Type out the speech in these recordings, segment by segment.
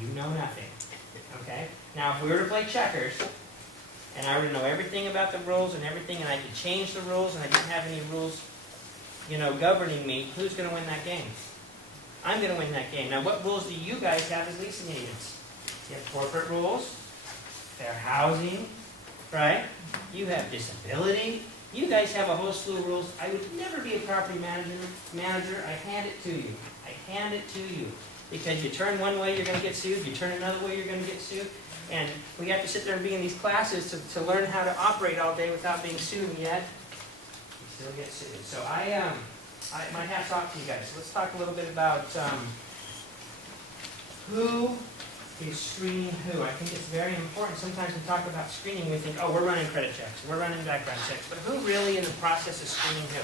You know nothing. Okay? Now, if we were to play checkers, and I were to know everything about the rules and everything, and I could change the rules, and I didn't have any rules, governing me, who's going to win that game? I'm going to win that game. Now, what rules do you guys have as leasing agents? You have corporate rules, fair housing, right? You have disability. You guys have a whole slew of rules. I would never be a property manager. I hand it to you. I hand it to you. Because you turn one way, you're going to get sued. You turn another way, you're going to get sued. And we have to sit there and be in these classes to learn how to operate all day without being sued, and yet you still get sued. So my hat's off to you guys. Let's talk a little bit about who is screening who. I think it's very important. Sometimes we talk about screening, we think, oh, we're running credit checks, we're running background checks, but who really in the process is screening who?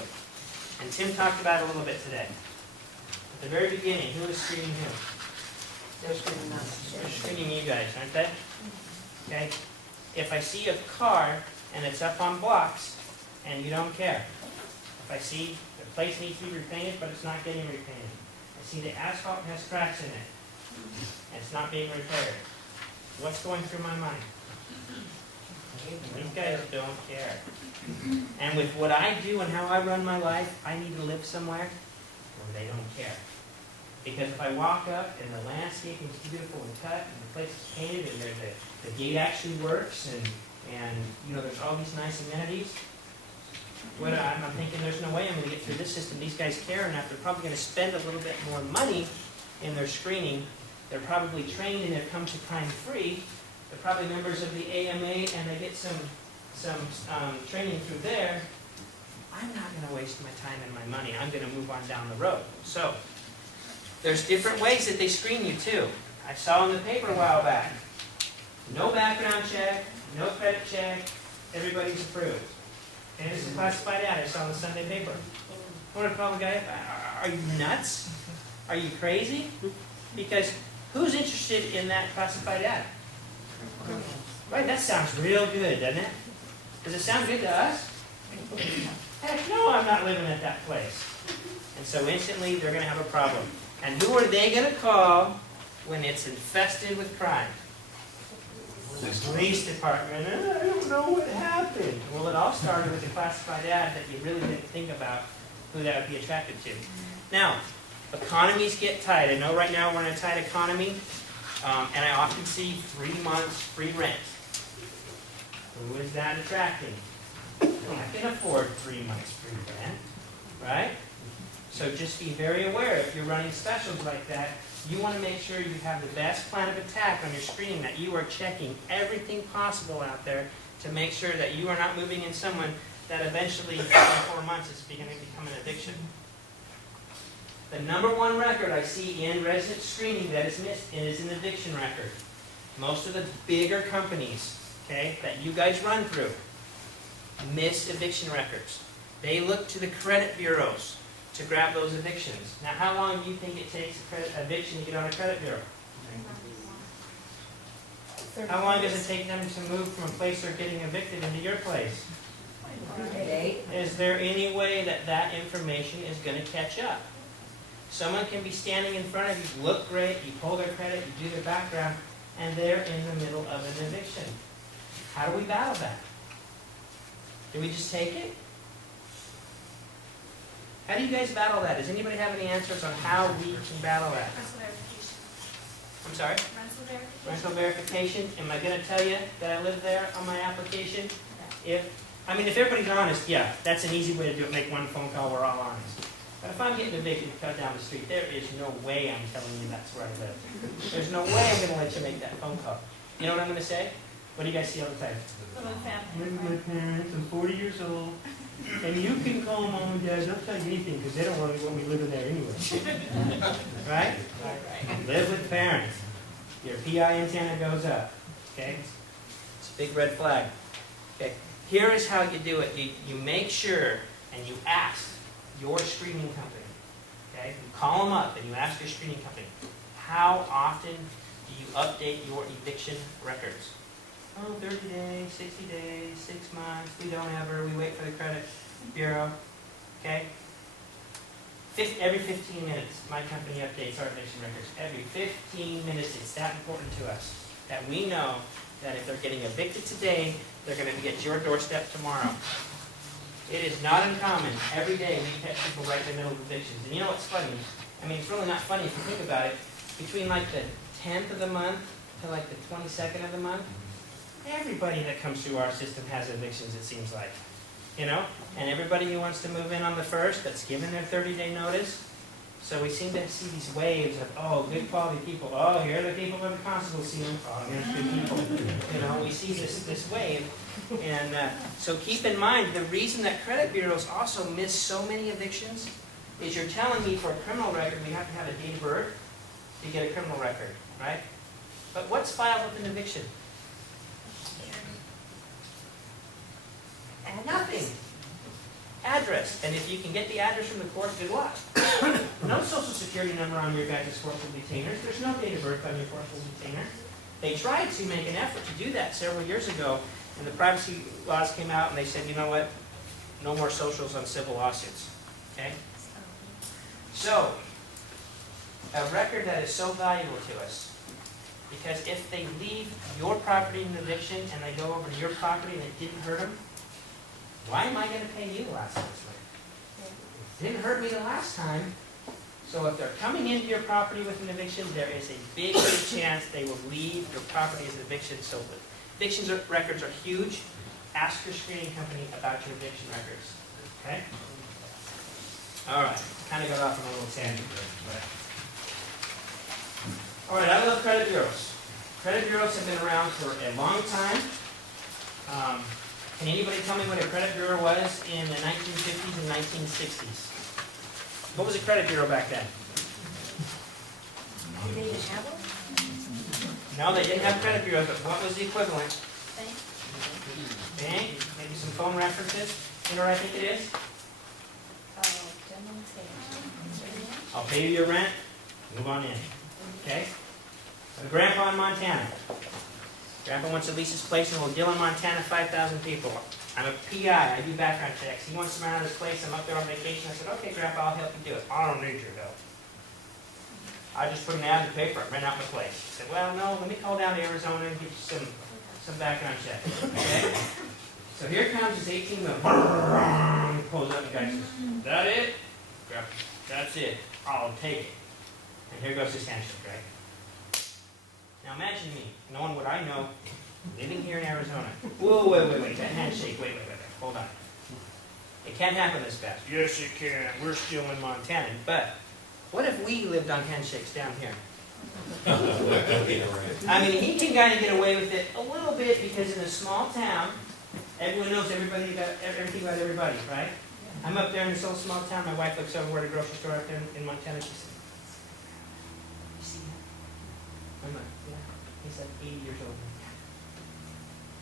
And Tim talked about it a little bit today. At the very beginning, who is screening who? They're screening us. They're screening you guys, aren't they? Okay? If I see a car and it's up on blocks and you don't care, if I see the place needs to be repainted but it's not getting repainted, I see the asphalt has cracks in it and it's not being repaired, what's going through my mind? These guys don't care. And with what I do and how I run my life, I need to live somewhere where they don't care. Because if I walk up and the landscaping is beautiful and cut and the place is painted and the gate actually works and there's all these nice amenities, I'm thinking there's no way I'm going to get through this system. These guys care enough. They're probably going to spend a little bit more money in their screening. They're probably trained and they've come to Crime Free. They're probably members of the AMA and they get some training through there. I'm not going to waste my time and my money. I'm going to move on down the road. So there's different ways that they screen you too. I saw in the paper a while back. No background check, no credit check, everybody's approved. And this is a classified ad I saw in the Sunday paper. I want to call the guy up. Are you nuts? Are you crazy? Because who's interested in that classified ad? Right, that sounds real good, doesn't it? Does it sound good to us? Heck no, I'm not living at that place. And so instantly they're going to have a problem. And who are they going to call when it's infested with crime? The police department. I don't know what happened. Well, it all started with a classified ad that you really didn't think about who that would be attracted to. Now, economies get tight. I know right now we're in a tight economy, and I often see 3 months free rent. Who is that attracting? I can afford 3 months free rent, right? So just be very aware if you're running specials like that, you want to make sure you have the best plan of attack on your screening, that you are checking everything possible out there to make sure that you are not moving in someone that eventually in 4 months is going to become an addiction. The #1 record I see in resident screening that is missed is an eviction record. Most of the bigger companies, okay, that you guys run through miss eviction records. They look to the credit bureaus to grab those evictions. Now, how long do you think it takes a eviction to get on a credit bureau? How long does it take them to move from a place they're getting evicted into your place? Is there any way that that information is going to catch up? Someone can be standing in front of you, look great, you pull their credit, you do their background, and they're in the middle of an eviction. How do we battle that? Do we just take it? How do you guys battle that? Does anybody have any answers on how we can battle that? Rental verification. I'm sorry? Rental verification. Rental verification. Am I going to tell you that I live there on my application? If everybody's honest, yeah, that's an easy way to do it. Make one phone call, we're all honest. But if I'm getting evicted cut down the street, there is no way I'm telling you that's where I live. There's no way I'm going to let you make that phone call. You know what I'm going to say? What do you guys see all the time? Some of the I family. live with my parents, I'm 40 years old, and you can call mom and dad, they'll tell you anything, because they don't want me living there anyway. Right? Live with parents. Your PI antenna goes up. Okay? It's a big red flag. Okay. Here is how you do it. You make sure and you ask your screening company. Okay? You call them up and you ask your screening company, how often do you update your eviction records? Oh, 30 days, 60 days, 6 months, we don't ever, we wait for the credit bureau. Okay? Every 15 minutes, my company updates our eviction records. Every 15 minutes, it's that important to us that we know that if they're getting evicted today, they're going to be at your doorstep tomorrow. It is not uncommon. Every day we catch people right in the middle of evictions. And you know what's funny? I mean, it's really not funny if you think about it. Between like the 10th of the month to like the 22nd of the month, everybody that comes through our system has evictions, it seems like. You know? And everybody who wants to move in on the 1st, that's given their 30-day notice. So we seem to see these waves of, oh, good quality people. Oh, here are the people where the constables see them. Oh, here's good people. You know, we see this wave. And so keep in mind, the reason that credit bureaus also miss so many evictions is you're telling me for a criminal record we have to have a date of birth to get a criminal record, right? But what's filed with an eviction? Nothing. Address. And if you can get the address from the court, good luck. No social security number on your guys' forcible detainers. There's no date of birth on your forcible detainer. They tried to make an effort to do that several years ago, and the privacy laws came out and they said, you know what? No more socials on civil lawsuits. Okay? So, a record that is so valuable to us, because if they leave your property in eviction and they go over to your property and it didn't hurt them, why am I going to pay you the last time? It didn't hurt me the last time. So if they're coming into your property with an eviction, there is a big chance they will leave your property as an eviction. So eviction records are huge. Ask your screening company about your eviction records. Okay? All right. Kind of got off on a little tangent there. All right. I love credit bureaus. Credit bureaus have been around for a long time. Can anybody tell me what a credit bureau was in the 1950s and 1960s? What was a credit bureau back then? Did they even have them? No, they didn't have credit bureaus, but what was the equivalent? Bank? Bank? Maybe some phone references? You know what I think it is? Oh, general state. I'll pay you your rent, move on in. Okay? A grandpa in Montana. Grandpa wants to lease his place in Dillon, Montana, 5,000 people. I'm a PI, I do background checks. He wants to rent out his place, I'm up there on vacation. I said, okay, Grandpa, I'll help you do it. I don't need your help. I just put an ad in the paper, rent out my place. He said, well, no, let me call down to Arizona and get you some background checks. Okay? So here comes his 18-wheel. He pulls up and the guy says, is that it? Grandpa, that's it. I'll take it. And here goes his handshake, right? Now imagine me, knowing what I know, living here in Arizona. Whoa, wait, that handshake, wait, hold on. It can't happen this fast. Yes, it can. We're still in Montana. But what if we lived on handshakes down here? I mean, he can kind of get away with it a little bit because in a small town, everyone knows everything about everybody, right? I'm up there in this little small town. My wife looks over where the grocery store up there in Montana. She says, you see that? I'm like, yeah. He's like 80 years old.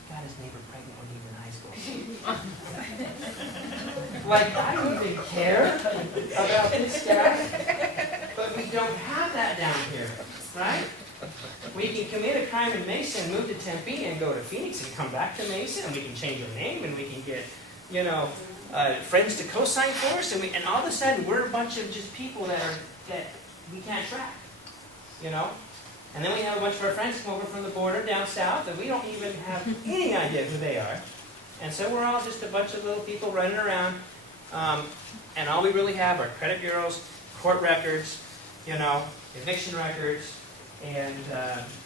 Got his neighbor pregnant when he was in high school. Like, I don't even care about this guy. But we don't have that down here, right? We can commit a crime in Mason, move to Tempe, and go to Phoenix and come back to Mason, and we can change our name, and we can get, you know, friends to co-sign for us, and all of a sudden we're a bunch of just people that we can't track, you know? And then we have a bunch of our friends come over from the border down south, and we don't even have any idea who they are. And so we're all just a bunch of little people running around, and all we really have are credit bureaus, court records, you know, eviction records, and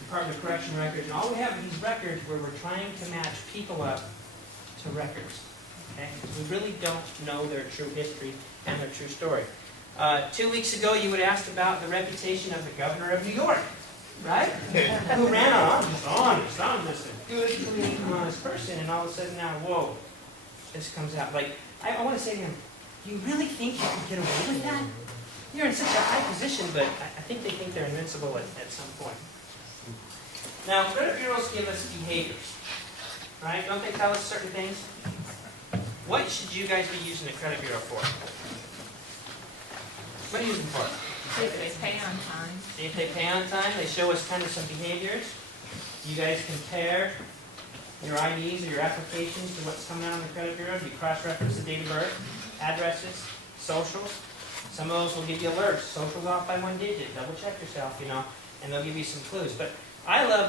Department of Correction records. And all we have are these records where we're trying to match people up to records. Okay? We really don't know their true history and their true story. 2 weeks ago, you would ask about the reputation of the governor of New York. Right? Who ran on, just honest, I'm just a good, clean, honest person, and all of a sudden now, whoa, this comes out. Like, I want to say to him, do you really think you can get away with that? You're in such a high position, but I think they think they're invincible at some point. Now, credit bureaus give us behaviors, right? Don't they tell us certain things? What should you guys be using a credit bureau for? What are you using for? If they pay on time. If they pay on time, they show us kind of some behaviors. You guys compare your IDs or your applications to what's coming out on the credit bureau. You cross-reference the date of birth, addresses, socials. Some of those will give you alerts, social's off by 1 digit, double check yourself, and they'll give you some clues. But I love